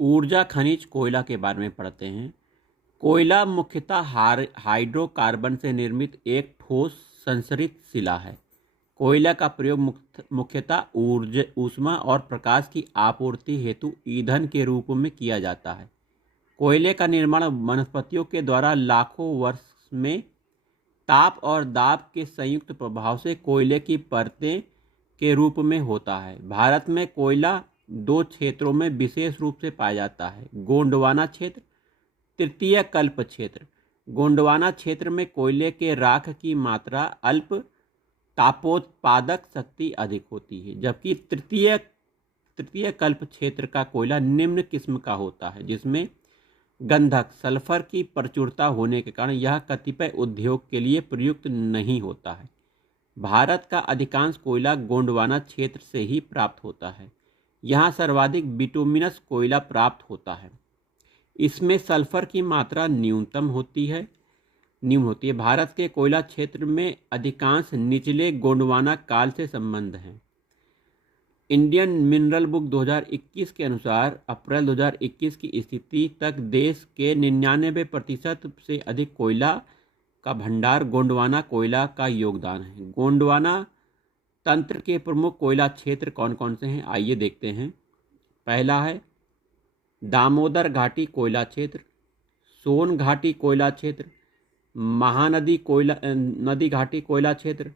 ऊर्जा खनिज कोयला के बारे में पढ़ते हैं। कोयला मुख्यतः हाइड्रोकार्बन से निर्मित एक ठोस संरचित शिला है। कोयला का प्रयोग मुख्यतः ऊर्जा, ऊष्मा और प्रकाश की आपूर्ति हेतु ईंधन के रूप में किया जाता है। कोयले का निर्माण वनस्पतियों के द्वारा लाखों वर्ष में ताप और दाब के संयुक्त प्रभाव से कोयले की परतें के रूप में होता है। भारत में कोयला दो क्षेत्रों में विशेष रूप से पाया जाता है: गोंडवाना क्षेत्र, तृतीय कल्प क्षेत्र। गोंडवाना क्षेत्र में कोयले के राख की मात्रा अल्प, तापोत्पादक शक्ति अधिक होती है, जबकि तृतीय कल्प क्षेत्र का कोयला निम्न किस्म का होता है, जिसमें गंधक सल्फर की प्रचुरता होने के कारण यह कतिपय उद्योग के लिए प्रयुक्त नहीं होता है। भारत का अधिकांश कोयला गोंडवाना क्षेत्र से ही प्राप्त होता है। यहाँ सर्वाधिक बिटुमिनस कोयला प्राप्त होता है। इसमें सल्फर की मात्रा न्यून होती है। भारत के कोयला क्षेत्र में अधिकांश निचले गोंडवाना काल से संबंध हैं। इंडियन मिनरल बुक 2021 के अनुसार अप्रैल 2021 की स्थिति तक देश के 99% से अधिक कोयला का भंडार गोंडवाना कोयला का योगदान है। गोंडवाना तंत्र के प्रमुख कोयला क्षेत्र कौन कौन से हैं, आइए देखते हैं। पहला है दामोदर घाटी कोयला क्षेत्र, सोन घाटी कोयला क्षेत्र, महानदी नदी घाटी कोयला क्षेत्र,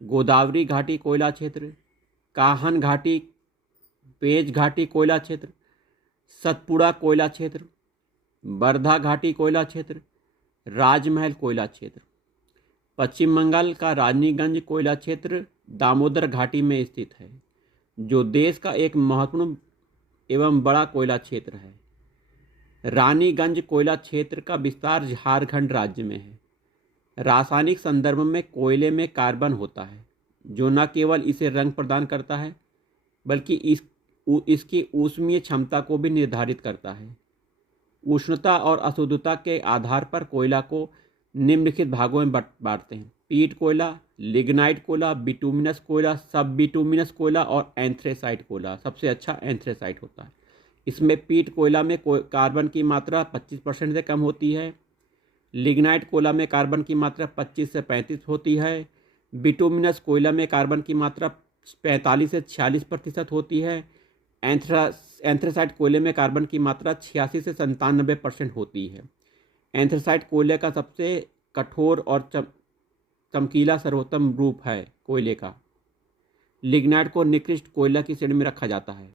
गोदावरी घाटी कोयला क्षेत्र, काहन घाटी, पेज घाटी कोयला क्षेत्र, सतपुड़ा कोयला क्षेत्र, बरधा घाटी कोयला क्षेत्र, राजमहल कोयला क्षेत्र। पश्चिम बंगाल का रानीगंज कोयला क्षेत्र दामोदर घाटी में स्थित है, जो देश का एक महत्वपूर्ण एवं बड़ा कोयला क्षेत्र है। रानीगंज कोयला क्षेत्र का विस्तार झारखंड राज्य में है। रासायनिक संदर्भ में कोयले में कार्बन होता है, जो न केवल इसे रंग प्रदान करता है बल्कि इसकी ऊष्मीय क्षमता को भी निर्धारित करता है। उष्णता और अशुद्धता के आधार पर कोयला को निम्नलिखित भागों में बांटते हैं: पीट कोयला, लिग्नाइट कोयला, बिटुमिनस कोयला, सब बिटुमिनस कोयला और एंथ्रेसाइट कोयला। सबसे अच्छा एंथ्रेसाइट होता है। इसमें पीट कोयला में कार्बन की मात्रा 25% से कम होती है। लिग्नाइट कोयला में कार्बन की मात्रा 25 से 35 होती है। बिटुमिनस कोयला में कार्बन की मात्रा 45 से 46% होती है। एंथ्रेसाइट कोयले में कार्बन की मात्रा 86 से 97% होती है। एंथ्रेसाइट कोयले का सबसे कठोर और चमकीला सर्वोत्तम रूप है कोयले का। लिग्नाइट को निकृष्ट कोयला की श्रेणी में रखा जाता है।